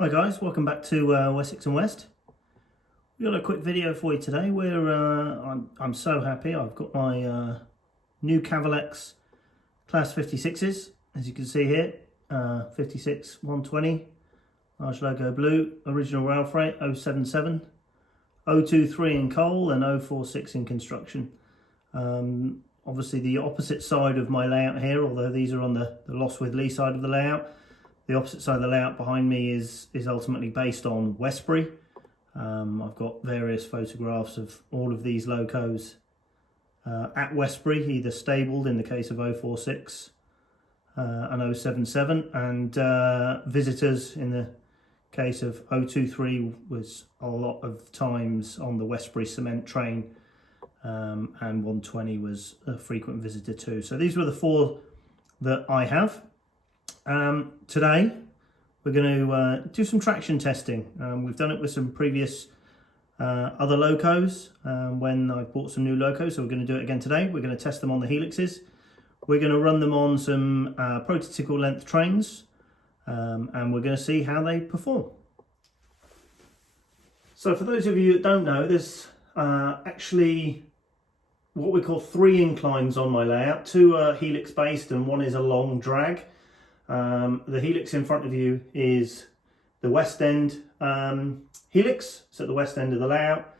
Hi guys, welcome back to Wessex and West. We've got a quick video for you today where I'm so happy. I've got my new Cavalex Class 56s, as you can see here, 56 120, large logo blue, original rail freight 077, 023 in coal and 046 in construction. Obviously the opposite side of my layout here, although these are on the loss with Lee side of the layout. The opposite side of the layout behind me is ultimately based on Westbury. I've got various photographs of all of these locos at Westbury, either stabled in the case of 046 and 077, and visitors in the case of 023 was a lot of times on the Westbury cement train, and 120 was a frequent visitor too. So these were the four that I have. Today we're going to do some traction testing. We've done it with some previous other locos when I bought some new locos, so we're going to do it again today. We're going to test them on the helixes. We're going to run them on some prototypical length trains, and we're going to see how they perform. So for those of you that don't know, there's actually what we call three inclines on my layout. Two are helix based and one is a long drag. The helix in front of you is the west end helix. It's at the west end of the layout.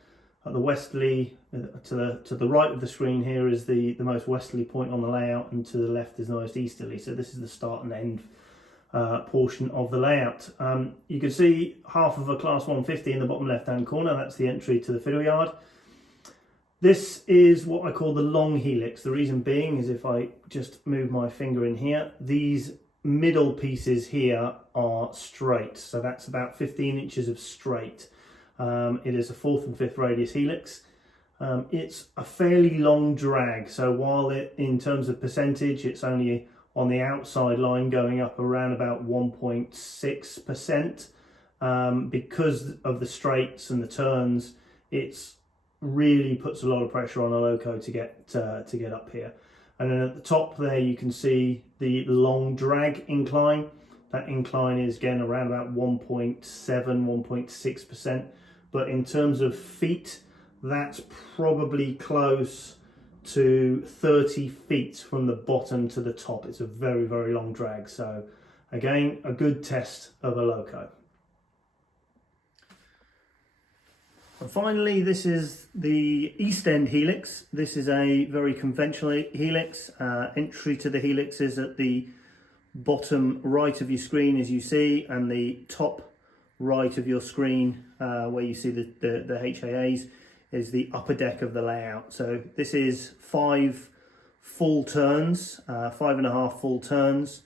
At the westerly, to the right of the screen here is the most westerly point on the layout, and to the left is the most easterly. So this is the start and end portion of the layout. You can see half of a Class 150 in the bottom left hand corner. That's the entry to the fiddle yard. This is what I call the long helix. The reason being is if I just move my finger in here, these middle pieces here are straight, so that's about 15 inches of straight. It is a 4th and 5th radius helix. It's a fairly long drag, so while it in terms of percentage it's only on the outside line going up around about 1.6%, because of the straights and the turns, it's really puts a lot of pressure on a loco to get up here. And then at the top there you can see the long drag incline. That incline is again around about 1.7, 1.6%. But in terms of feet, that's probably close to 30 feet from the bottom to the top. It's a very, very long drag. So again, a good test of a loco. And finally, this is the east end helix. This is a very conventional helix. Entry to the helix is at the bottom right of your screen, as you see, and the top right of your screen, where you see the HAAs, is the upper deck of the layout. So this is 5 full turns, 5.5 full turns.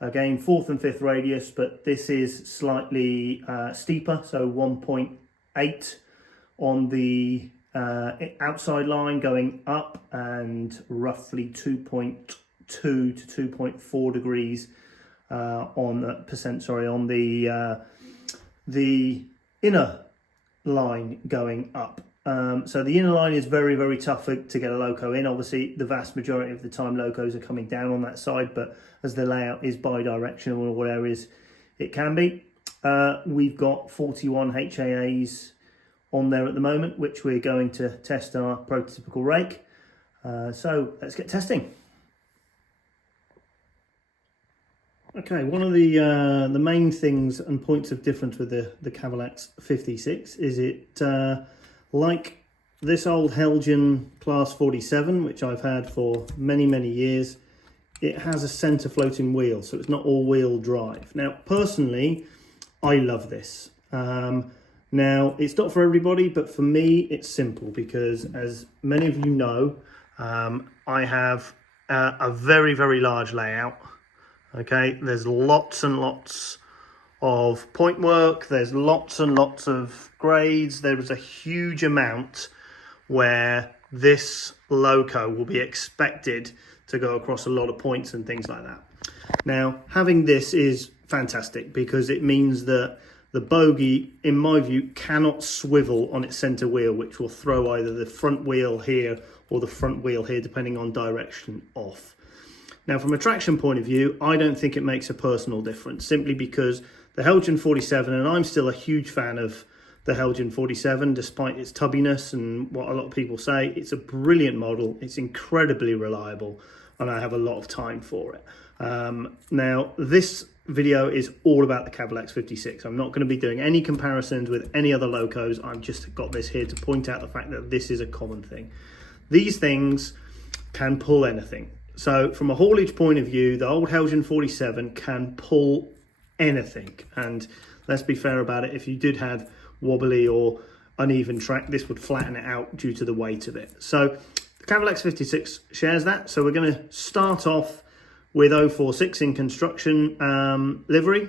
Again, 4th and 5th radius, but this is slightly steeper, so 1.8 on the outside line going up, and roughly 2.2 to 2.4 degrees on the inner line going up. So the inner line is very, very tough to get a loco in. Obviously the vast majority of the time locos are coming down on that side, but as the layout is bi-directional in all areas it can be. We've got 41 HAAs on there at the moment, which we're going to test on our prototypical rake. So let's get testing. Okay, one of the main things and points of difference with the Cavalex 56 is it, like this old Helgen Class 47, which I've had for many, many years, it has a centre floating wheel, so it's not all-wheel drive. Now, personally, I love this. Now, it's not for everybody, but for me, it's simple because, as many of you know, I have a very, very large layout. Okay, there's lots and lots of point work. There's lots and lots of grades. There is a huge amount where this loco will be expected to go across a lot of points and things like that. Now, having this is fantastic because it means that the bogie, in my view, cannot swivel on its centre wheel, which will throw either the front wheel here or the front wheel here, depending on direction, off. Now, from a traction point of view, I don't think it makes a personal difference, simply because the Helgen 47, and I'm still a huge fan of the Helgen 47, despite its tubbiness and what a lot of people say. It's a brilliant model, it's incredibly reliable, and I have a lot of time for it. Now, this video is all about the Cavalex 56. I'm not going to be doing any comparisons with any other locos. I've just got this here to point out the fact that this is a common thing. These things can pull anything. So from a haulage point of view, the old Helgen 47 can pull anything. And let's be fair about it, if you did have wobbly or uneven track, this would flatten it out due to the weight of it. So the Cavalex 56 shares that. So we're going to start off with 046 in construction livery.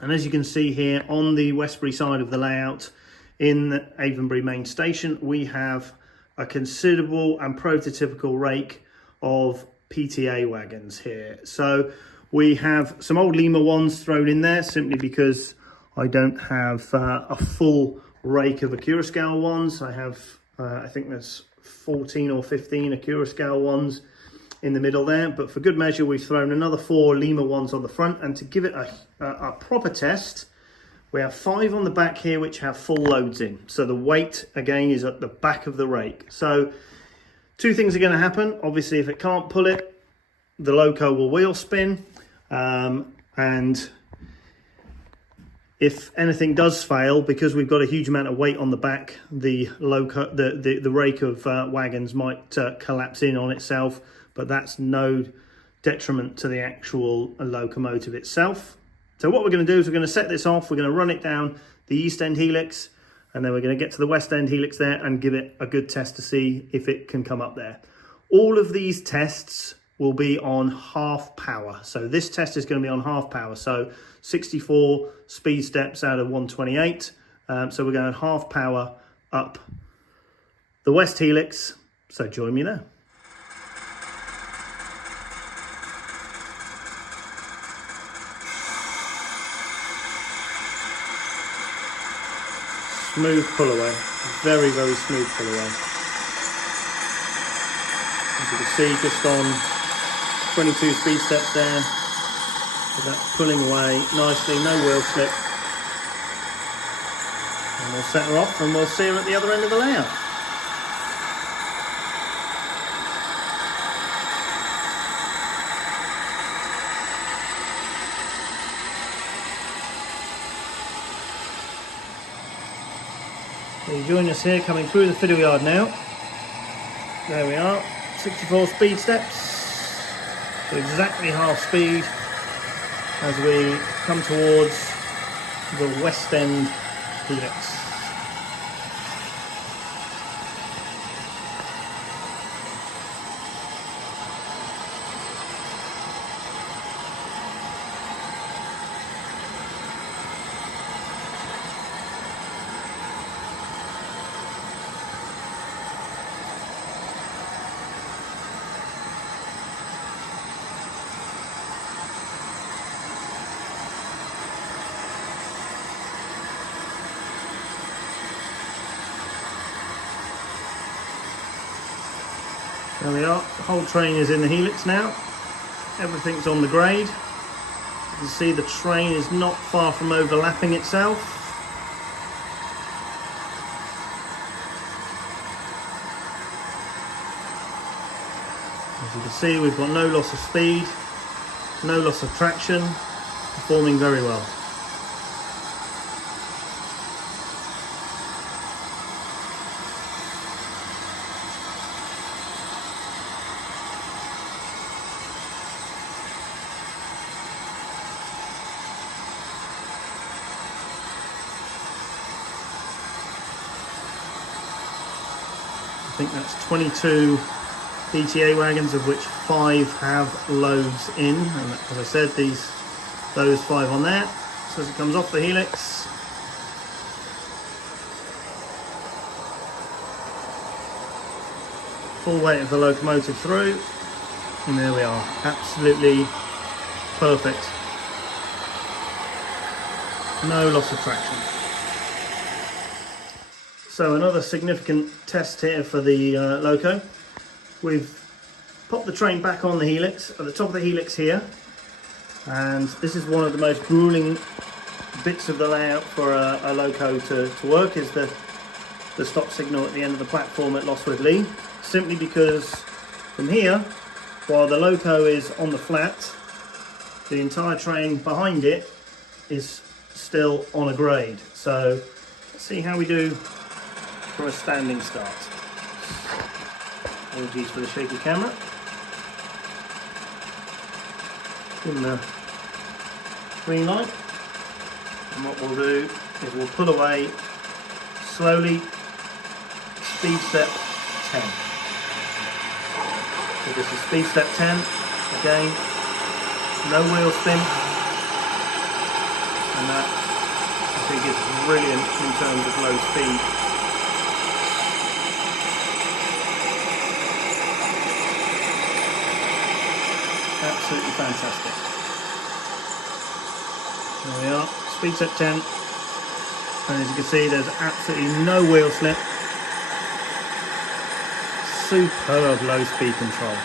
And as you can see here on the Westbury side of the layout in Avonbury main station, we have a considerable and prototypical rake of PTA wagons here. So we have some old Lima ones thrown in there simply because I don't have a full rake of Acura scale ones. I have, I think there's 14 or 15 Acura scale ones in the middle there, but for good measure we've thrown another 4 Lima ones on the front, and to give it a proper test, we have 5 on the back here which have full loads in. So the weight again is at the back of the rake. So two things are going to happen. Obviously, if it can't pull it, the loco will wheel spin, and if anything does fail, because we've got a huge amount of weight on the back, the loco, the rake of wagons might collapse in on itself, but that's no detriment to the actual locomotive itself. So what we're going to do is we're going to set this off, we're going to run it down the east end helix, and then we're going to get to the west end helix there and give it a good test to see if it can come up there. All of these tests will be on half power. So this test is going to be on half power. So 64 speed steps out of 128. So we're going half power up the west helix. So join me there. Smooth pull away, very, very smooth pull away. As you can see, just on 22 speed steps there, so that's pulling away nicely, no wheel slip. And we'll set her off and we'll see her at the other end of the layout. So you join us here coming through the fiddle yard now. There we are, 64 speed steps, so exactly half speed as we come towards the west end helix. There we are, the whole train is in the helix now. Everything's on the grade. You can see the train is not far from overlapping itself. As you can see, we've got no loss of speed, no loss of traction, performing very well. I think that's 22 PTA wagons, of which 5 have loads in, and as I said, those 5 on there. So as it comes off the helix, full weight of the locomotive through, and there we are, absolutely perfect, no loss of traction. So another significant test here for the loco. We've popped the train back on the helix, at the top of the helix here, and this is one of the most grueling bits of the layout for a loco to work is the stop signal at the end of the platform at Lostwood Lee, simply because from here, while the loco is on the flat, the entire train behind it is still on a grade. So let's see how we do for a standing start. Apologies for the shaky camera. Give them the green light, and what we'll do is we'll pull away slowly, speed step 10. So this is speed step 10, again, no wheel spin, and that I think is brilliant in terms of low speed. Absolutely fantastic. There we are, speed step 10, and as you can see there's absolutely no wheel slip. Superb low speed control.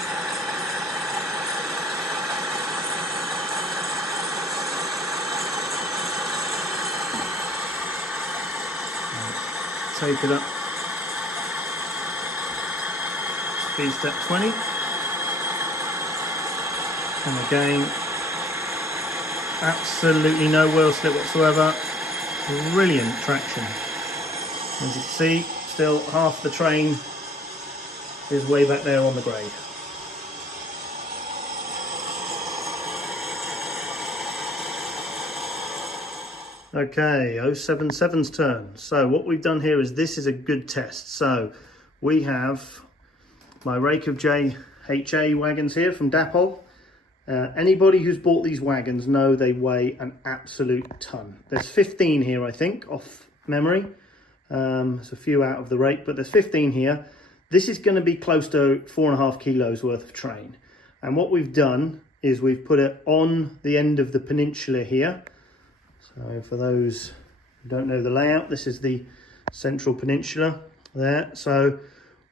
Take it up. Speed step 20. And again, absolutely no wheel slip whatsoever. Brilliant traction. As you can see, still half the train is way back there on the grade. Okay, 077's turn. So what we've done here is this is a good test. So we have my rake of JHA wagons here from Dapol. Anybody who's bought these wagons know they weigh an absolute ton. There's 15 here, I think, off memory. There's a few out of the rake, but there's 15 here. This is going to be close to 4.5 kilos worth of train. And what we've done is we've put it on the end of the peninsula here. So for those who don't know the layout, this is the central peninsula there. So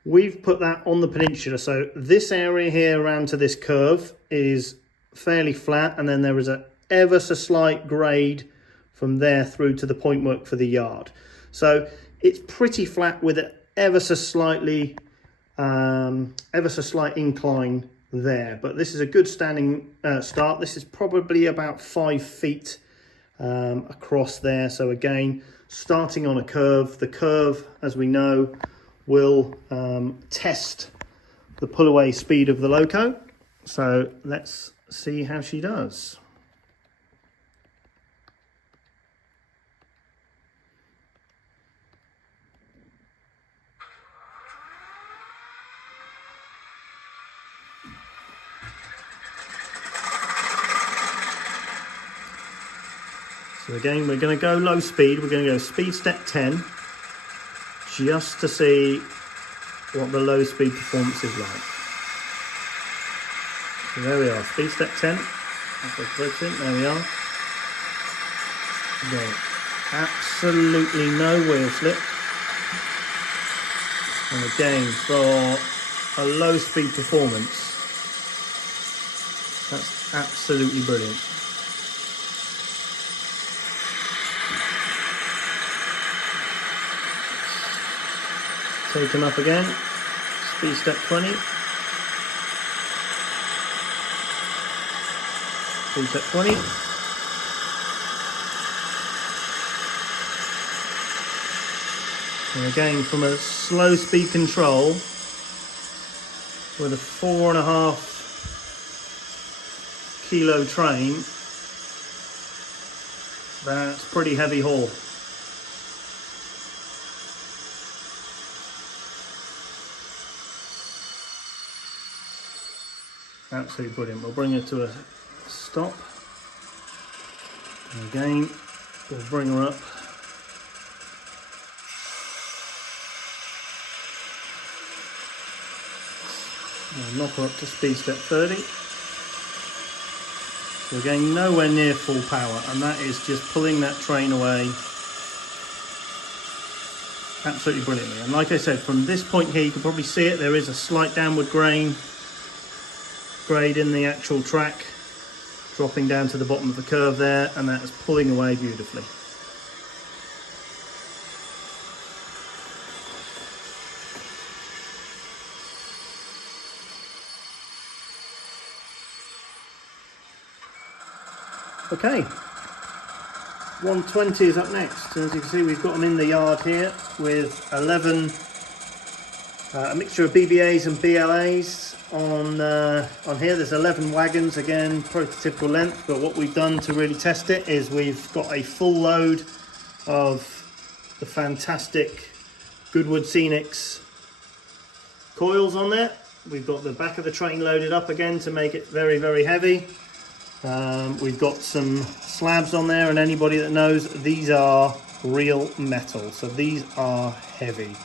we've put that on the peninsula. So this area here around to this curve is fairly flat, and then there is a ever so slight grade from there through to the point work for the yard. So it's pretty flat with an ever so slight incline there. But this is a good standing start. This is probably about 5 feet across there. So again, starting on a curve. The curve, as we know, will test the pull away speed of the loco. So let's see how she does. So again, we're going to go low speed. We're going to go speed step 10 just to see what the low speed performance is like. So there we are, speed step 10. There we are. Again, absolutely no wheel slip. And again, for a low speed performance, that's absolutely brilliant. Take them up again, speed step 20, speed step 20, and again from a slow speed control with a 4.5 kilo train, that's pretty heavy haul. Absolutely brilliant. We'll bring her to a stop. And again, we'll bring her up. We'll knock her up to speed step 30. So again, nowhere near full power, and that is just pulling that train away absolutely brilliantly. And like I said, from this point here, you can probably see it. There is a slight downward grade in the actual track dropping down to the bottom of the curve there, and that's pulling away beautifully. Okay, 120 is up next. As you can see, we've got them in the yard here with 11, a mixture of BBAs and BLAs on here. There's 11 wagons, again, prototypical length, but what we've done to really test it is we've got a full load of the fantastic Goodwood Scenics coils on there. We've got the back of the train loaded up again to make it very, very heavy. We've got some slabs on there, and anybody that knows, these are real metal, so these are heavy.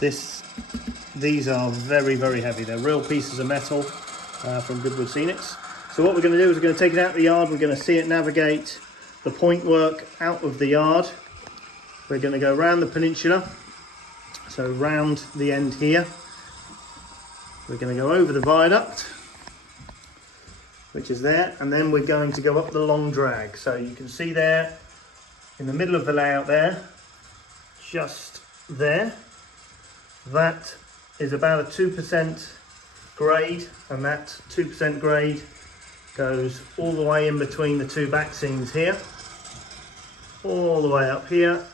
These are very, very heavy. They're real pieces of metal from Goodwood Scenics. So what we're going to do is we're going to take it out of the yard. We're going to see it navigate the point work out of the yard. We're going to go around the peninsula, so round the end here. We're going to go over the viaduct, which is there, and then we're going to go up the long drag. So you can see there in the middle of the layout there, just there, that is about a 2% grade, and that 2% grade goes all the way in between the two back seams here, all the way up here,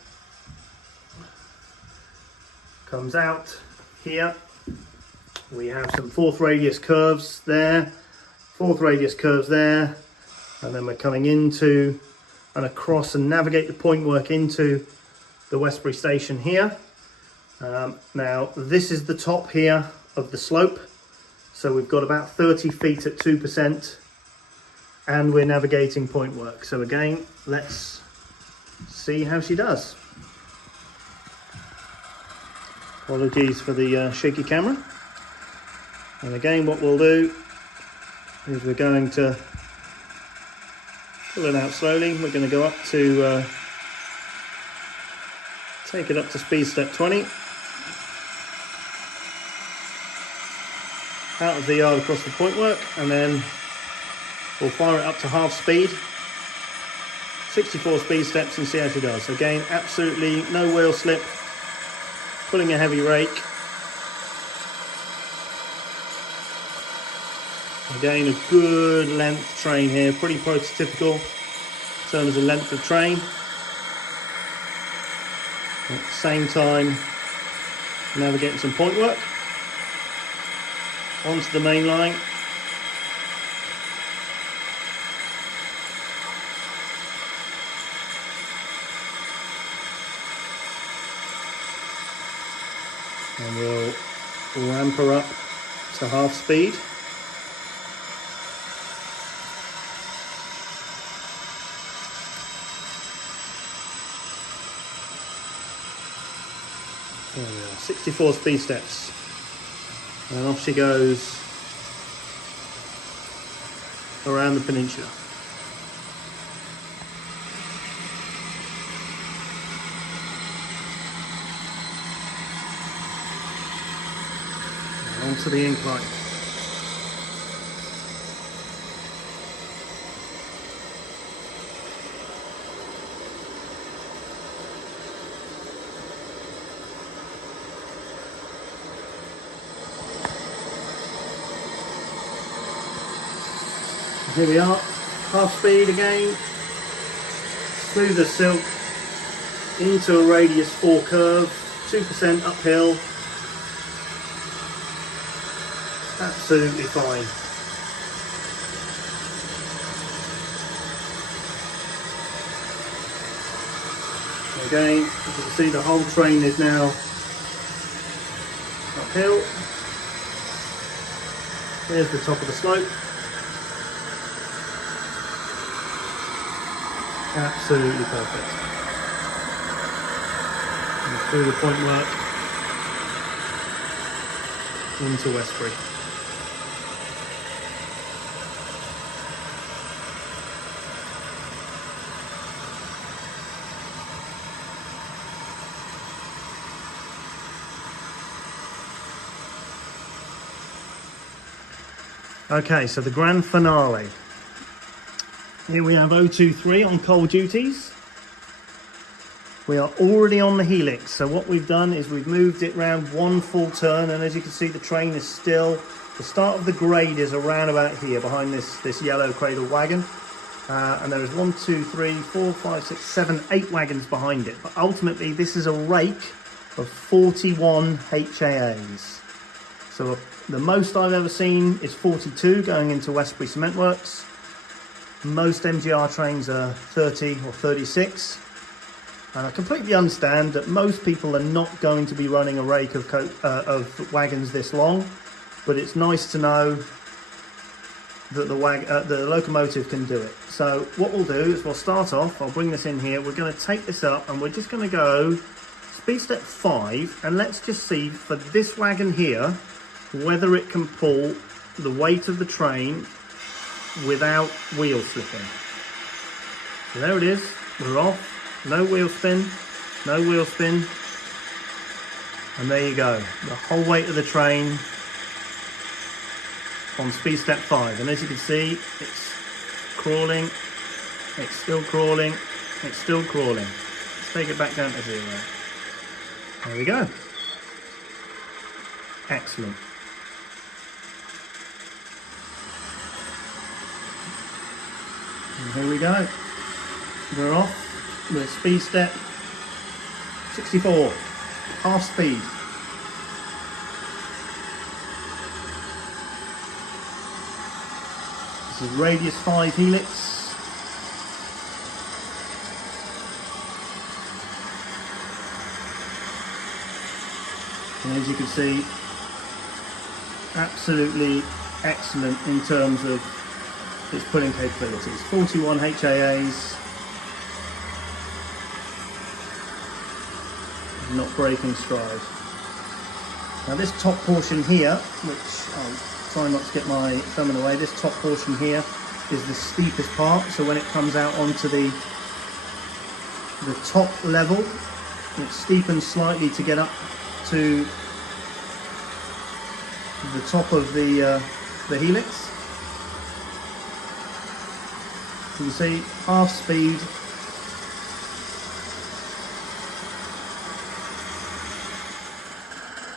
comes out here. We have some fourth radius curves there, fourth radius curves there, and then we're coming into and across and navigate the point work into the Westbury station here. Now this is the top here of the slope, so we've got about 30 feet at 2%, and we're navigating point work. So again, let's see how she does. Apologies for the shaky camera. And again, what we'll do is we're going to pull it out slowly. We're going to go up to take it up to speed step 20, out of the yard across the point work, and then we'll fire it up to half speed, 64 speed steps, and see how she does. Again, absolutely no wheel slip, pulling a heavy rake. Again, a good length train here, pretty prototypical in terms of length of train. At the same time, navigating some point work onto the main line. And we'll ramp her up to half speed. There we are, 64 speed steps, and off she goes around the peninsula. And onto the incline. Here we are, half speed again, smooth as silk, into a radius 4 curve, 2% uphill, absolutely fine. Again, as you can see, the whole train is now uphill. Here's the top of the slope. Absolutely perfect. And through the point work into Westbury. Okay, so the grand finale. Here we have 023 on coal duties. We are already on the helix, so what we've done is we've moved it round one full turn, and as you can see the train is still, the start of the grade is around about here behind this yellow cradle wagon, and there is 1, 2, 3, 4, 5, 6, 7, 8 wagons behind it, but ultimately this is a rake of 41 HAAs. So the most I've ever seen is 42 going into Westbury Cement Works. Most MGR trains are 30 or 36. And I completely understand that most people are not going to be running a rake of wagons this long, but it's nice to know that the locomotive can do it. So what we'll do is we'll start off, I'll bring this in here, we're going to take this up and we're just going to go speed step 5, and let's just see for this wagon here whether it can pull the weight of the train without wheel slipping. So there it is, we're off. No wheel spin, no wheel spin, and there you go, the whole weight of the train on speed step 5, and as you can see it's crawling, it's still crawling, it's still crawling. Let's take it back down to 0. There we go. Excellent. And here we go, we're off. With speed step 64, half speed. This is radius 5 helix. And as you can see, absolutely excellent in terms of its pulling capabilities. 41 HAAs. Not breaking stride. Now this top portion here, which I'll try not to get my thumb in the way, this top portion here is the steepest part, so when it comes out onto the top level, it steepens slightly to get up to the top of the helix. You can see half speed.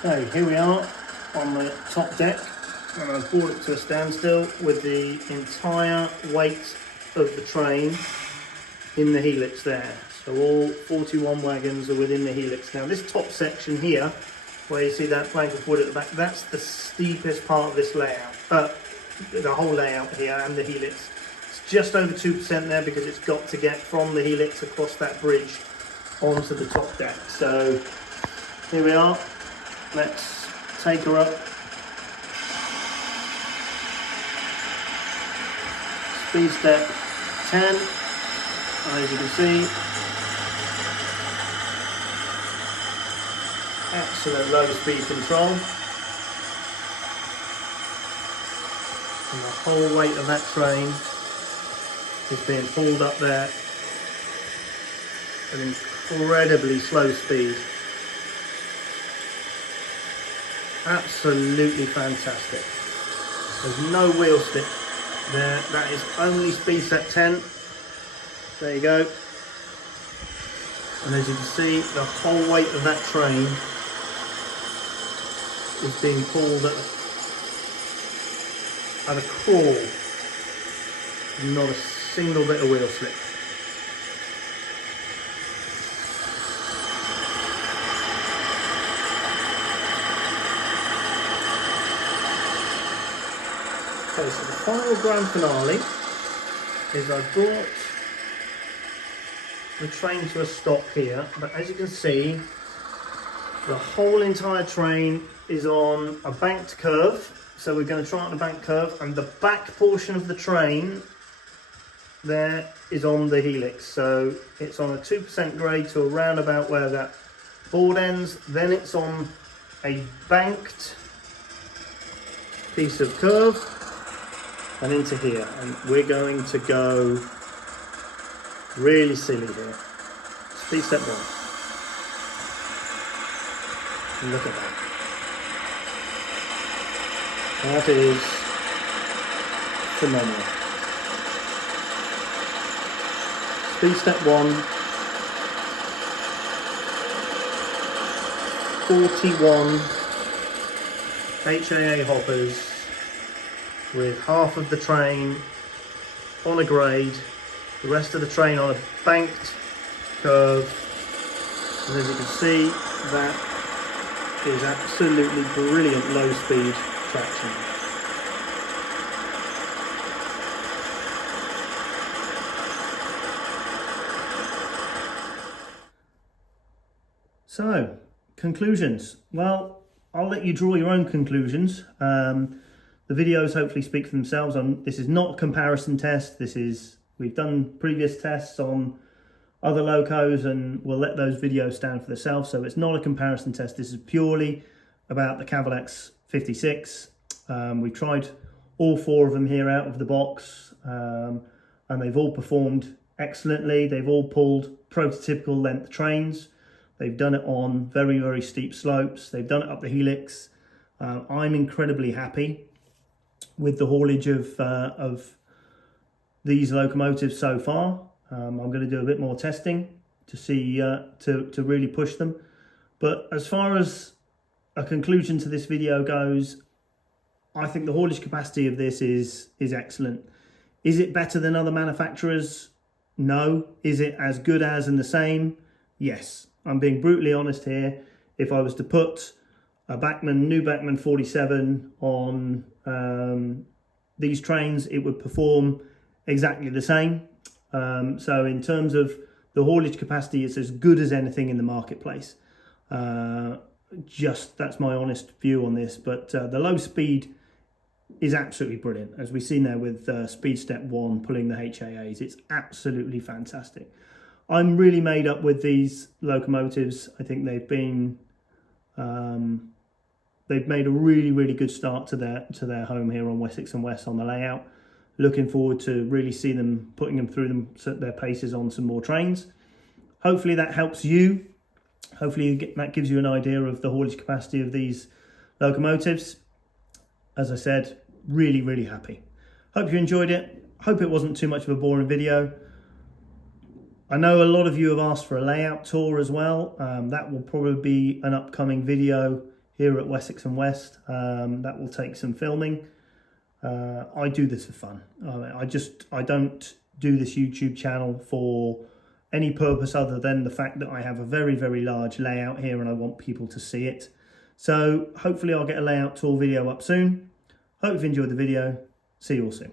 Okay, here we are on the top deck, and I've brought it to a standstill with the entire weight of the train in the helix there. So all 41 wagons are within the helix. Now this top section here, where you see that plank of wood at the back, that's the steepest part of this layout, the whole layout here and the helix. It's just over 2% there because it's got to get from the helix across that bridge onto the top deck. So here we are. Let's take her up. Speed step 10, as you can see, excellent low speed control. And the whole weight of that train is being pulled up there at incredibly slow speed. Absolutely fantastic. There's no wheel slip there. That is only speed step 10. There you go. And as you can see, the whole weight of that train is being pulled at a crawl. Not a single bit of wheel slip. Okay, so the final grand finale is I've brought the train to a stop here, but as you can see, the whole entire train is on a banked curve. So we're going to try it on a banked curve, and the back portion of the train there is on the helix. So it's on a 2% grade to around about where that board ends. Then it's on a banked piece of curve and into here, and we're going to go really silly here. Speed step 1. And look at that. That is phenomenal. Speed step 1, 41 HAA hoppers with half of the train on a grade, the rest of the train on a banked curve, and as you can see, that is absolutely brilliant low speed traction. So, conclusions. Well, I'll let you draw your own conclusions. The videos hopefully speak for themselves. This is not a comparison test. We've done previous tests on other locos and we'll let those videos stand for themselves. So it's not a comparison test. This is purely about the Cavalex 56. We've tried all 4 of them here out of the box and they've all performed excellently. They've all pulled prototypical length trains. They've done it on very, very steep slopes. They've done it up the helix. I'm incredibly happy with the haulage of these locomotives so far. I'm going to do a bit more testing to see to really push them. But as far as a conclusion to this video goes, I think the haulage capacity of this is excellent. Is it better than other manufacturers? No. Is it as good as and the same? Yes. I'm being brutally honest here. If I was to put a new Bachmann 47 on these trains, it would perform exactly the same. So in terms of the haulage capacity, it's as good as anything in the marketplace. That's my honest view on this. But the low speed is absolutely brilliant. As we've seen there with speed step 1 pulling the HAAs, it's absolutely fantastic. I'm really made up with these locomotives. I think they've made a really, really good start to their home here on Wessex and West on the layout. Looking forward to really see them putting them through their paces on some more trains. Hopefully that helps you. Hopefully that gives you an idea of the haulage capacity of these locomotives. As I said, really, really happy. Hope you enjoyed it. Hope it wasn't too much of a boring video. I know a lot of you have asked for a layout tour as well. That will probably be an upcoming video here at Wessex and West. That will take some filming. I do this for fun. I don't do this YouTube channel for any purpose other than the fact that I have a very, very large layout here and I want people to see it. So hopefully I'll get a layout tour video up soon. Hope you've enjoyed the video. See you all soon.